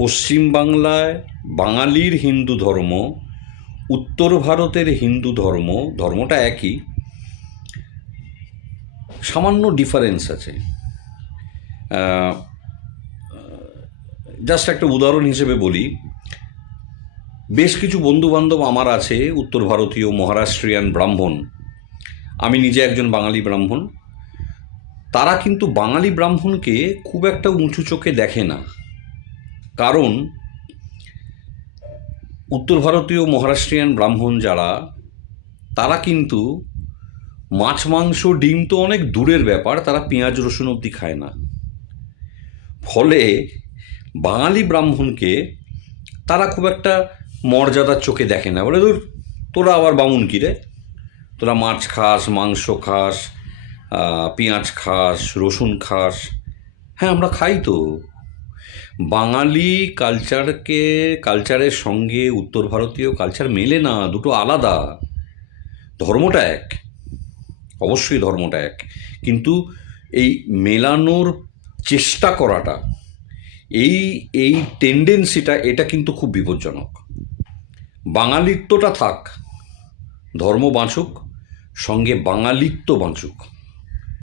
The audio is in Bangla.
পশ্চিমবাংলায় বাঙালির হিন্দু ধর্ম, উত্তর ভারতের হিন্দু ধর্ম, ধর্মটা একই। সামান্য ডিফারেন্স আছে। জাস্ট একটা উদাহরণ হিসেবে বলি। বেশ কিছু বন্ধুবান্ধব আমার আছে, উত্তর ভারতীয়, মহারাষ্ট্রিয়ান ব্রাহ্মণ। আমি নিজে একজন বাঙালি ব্রাহ্মণ। তারা কিন্তু বাঙালি ব্রাহ্মণকে খুব একটা উঁচু চোখে দেখে না। কারণ উত্তর ভারতীয় মহারাষ্ট্রিয়ান ব্রাহ্মণ যারা, তারা কিন্তু মাছ, মাংস, ডিম তো অনেক দূরের ব্যাপার, তারা পেঁয়াজ, রসুন অবধি খায় না। ফলে বাঙালি ব্রাহ্মণকে তারা খুব একটা মর্যাদার চোখে দেখে না। বলে ধর, তোরা আবার বামুন কী রে? তোরা মাছ খাস, মাংস খাস পেঁয়াজ খাস, রসুন খাস। হ্যাঁ আমরা খাই তো। বাঙালি কালচারকে কালচারের সঙ্গে উত্তর ভারতীয় কালচার মেলে না, দুটো আলাদা। ধর্মটা এক, অবশ্যই ধর্মটা এক। কিন্তু এই মেলানোর চেষ্টা করাটা, এই এই টেন্ডেন্সিটা এটা কিন্তু খুব বিপজ্জনক। বাঙালিত্বটা থাক, ধর্ম বাঁচুক, সঙ্গে বাঙালিত্ব বাঁচুক।